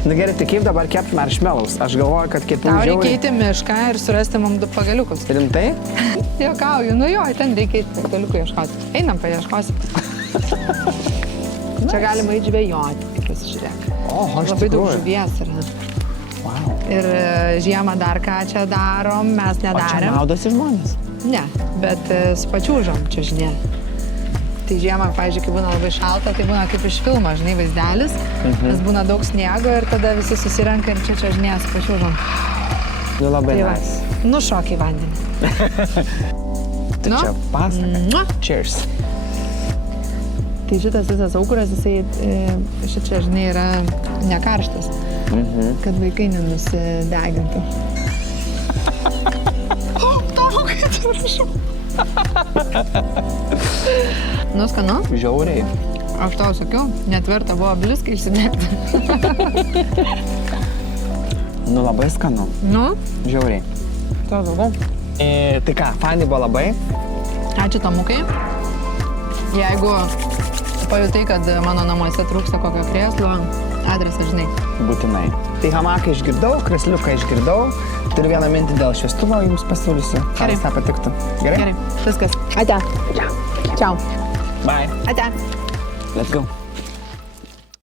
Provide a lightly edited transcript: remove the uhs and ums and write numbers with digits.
Na gerai, tai kaip dabar kept marshmallows? Aš galvoju, kad kepiau Tau žiauriai. reikia eiti mišką ir surasti mums 2 pagaliukus. Rimtai? Jokauju, nu jo, ten reikia eiti pagaliukų ieškoti. Einam, paieškosim. Čia galima eiti žvejoti, pasižiūrėk. O, aš Labai daug tikrųjų. žuvies yra. Wow. Ir žiemą dar ką čia darom, mes O čia nedarėm. maudosi žmonės? Ne, bet su pačiūžom čia žinė. Tai žiemą, pavyzdžiui, kai būna labai šalta, tai būna kaip iš filmo, žinai, vaizdelis. Nes būna daug sniego ir tada visi susirenka ir čia žinė su pačiūžom. Nu labai Tai va, nice. nušok į vandenį. Tai čia pasaka. Mua. Cheers. Tai šitas visas aukuras, jisai šičia, žinai, yra nekarštas, kad vaikai nenusidegintų. Tau, kaip tai rašau. Nu, skanu? Žiauriai. Aš tau sakiau, netvirta buvo bliskai išsinekti. Nu labai skanu. Nu, Žiauriai. to daugiau. Tai ką, fanai buvo labai? Ačiū Tomukai. Jeigu pajutai, kad mano namuose trūksta kokio krėslo, adresą žinai. Būtinai. Tai hamaką išgirdau, krėsliuką išgirdau. Turiu vieną mintį dėl šviestuvo, jums pasiūlysiu. Ar jis tą patiktų? Gerai? Gerai, viskas. Ate. Čiau. Bye. Ate. Let's go.